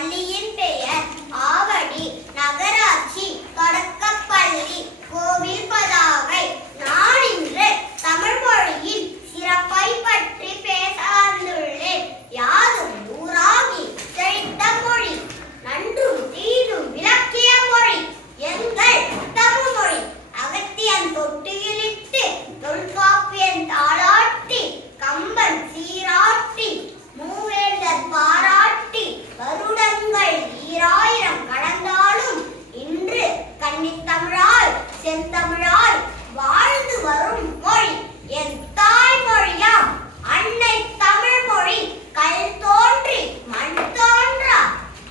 Charlie என் தமிழாய் வாழ்ந்து வரும் மொழி என் தாய் மொழியாம் அன்னை தமிழ் மொழி. கல் தோன்றி மண் தோன்றா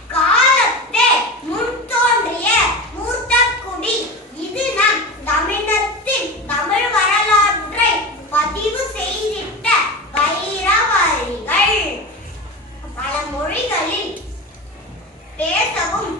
காலத்தே முன் தோன்றிய மூத்த குடி இது நம் தமிழத்தின் தமிழ் வரலாற்றை பதிவு செய்திட்ட வைரவரிகள். பல மொழிகளில் பேசவும்